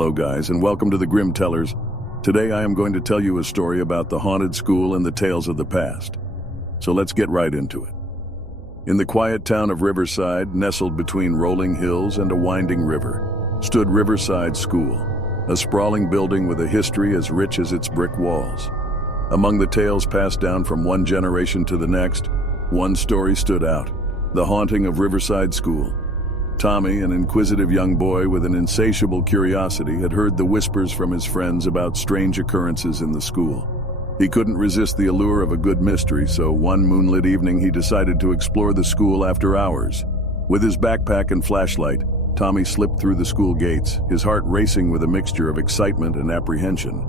Hello guys, and welcome to the Grim Tellers. Today I am going to tell you a story about the haunted school and the tales of the past. So let's get right into it. In the quiet town of Riverside, nestled between rolling hills and a winding river, stood Riverside School, a sprawling building with a history as rich as its brick walls. Among the tales passed down from one generation to the next, one story stood out: the haunting of Riverside School. Tommy, an inquisitive young boy with an insatiable curiosity, had heard the whispers from his friends about strange occurrences in the school. He couldn't resist the allure of a good mystery, so one moonlit evening he decided to explore the school after hours. With his backpack and flashlight, Tommy slipped through the school gates, his heart racing with a mixture of excitement and apprehension.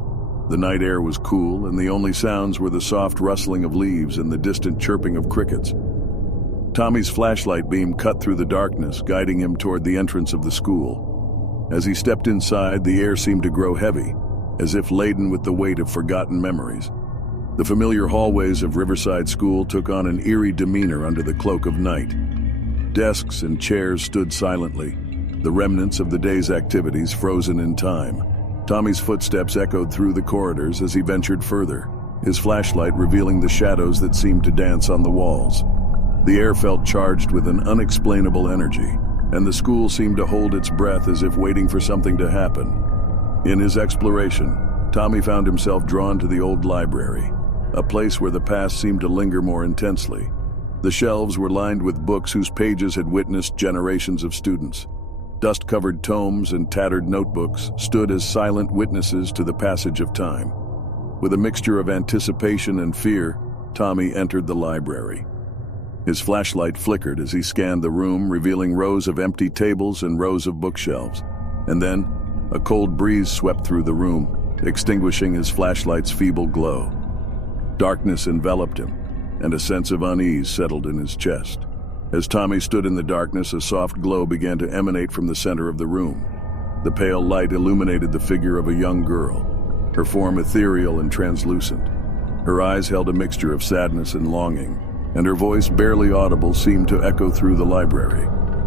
The night air was cool, and the only sounds were the soft rustling of leaves and the distant chirping of crickets. Tommy's flashlight beam cut through the darkness, guiding him toward the entrance of the school. As he stepped inside, the air seemed to grow heavy, as if laden with the weight of forgotten memories. The familiar hallways of Riverside School took on an eerie demeanor under the cloak of night. Desks and chairs stood silently, the remnants of the day's activities frozen in time. Tommy's footsteps echoed through the corridors as he ventured further, his flashlight revealing the shadows that seemed to dance on the walls. The air felt charged with an unexplainable energy, and the school seemed to hold its breath as if waiting for something to happen. In his exploration, Tommy found himself drawn to the old library, a place where the past seemed to linger more intensely. The shelves were lined with books whose pages had witnessed generations of students. Dust-covered tomes and tattered notebooks stood as silent witnesses to the passage of time. With a mixture of anticipation and fear, Tommy entered the library. His flashlight flickered as he scanned the room, revealing rows of empty tables and rows of bookshelves. And then, a cold breeze swept through the room, extinguishing his flashlight's feeble glow. Darkness enveloped him, and a sense of unease settled in his chest. As Tommy stood in the darkness, a soft glow began to emanate from the center of the room. The pale light illuminated the figure of a young girl, her form ethereal and translucent. Her eyes held a mixture of sadness and longing, and her voice, barely audible, seemed to echo through the library.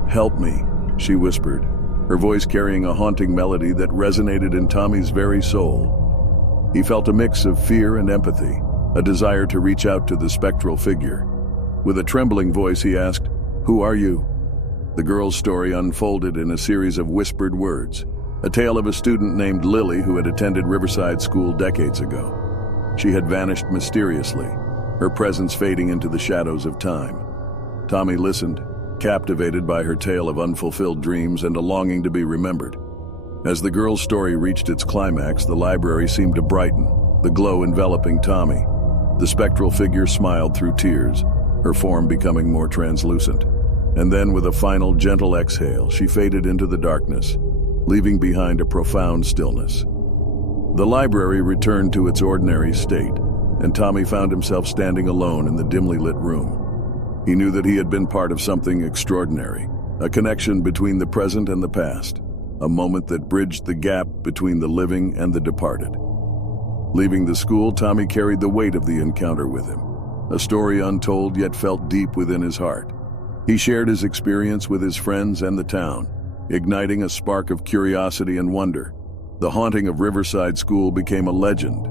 "Help me," she whispered, her voice carrying a haunting melody that resonated in Tommy's very soul. He felt a mix of fear and empathy, a desire to reach out to the spectral figure. With a trembling voice, he asked, "Who are you?" The girl's story unfolded in a series of whispered words, a tale of a student named Lily who had attended Riverside School decades ago. She had vanished mysteriously, her presence fading into the shadows of time. Tommy listened, captivated by her tale of unfulfilled dreams and a longing to be remembered. As the girl's story reached its climax, the library seemed to brighten, the glow enveloping Tommy. The spectral figure smiled through tears, her form becoming more translucent. And then, with a final gentle exhale, she faded into the darkness, leaving behind a profound stillness. The library returned to its ordinary state, and Tommy found himself standing alone in the dimly lit room. He knew that he had been part of something extraordinary, a connection between the present and the past, a moment that bridged the gap between the living and the departed. Leaving the school, Tommy carried the weight of the encounter with him, a story untold yet felt deep within his heart. He shared his experience with his friends and the town, igniting a spark of curiosity and wonder. The haunting of Riverside School became a legend,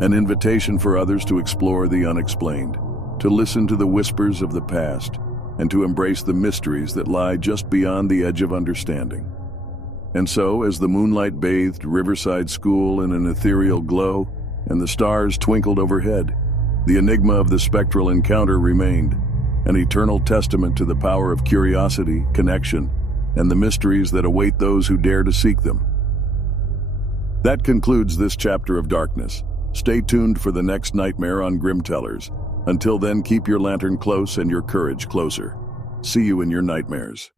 an invitation for others to explore the unexplained, to listen to the whispers of the past, and to embrace the mysteries that lie just beyond the edge of understanding. And so, as the moonlight bathed Riverside School in an ethereal glow, and the stars twinkled overhead, the enigma of the spectral encounter remained, an eternal testament to the power of curiosity, connection, and the mysteries that await those who dare to seek them. That concludes this chapter of darkness. Stay tuned for the next nightmare on Grim Tellers. Until then, keep your lantern close and your courage closer. See you in your nightmares.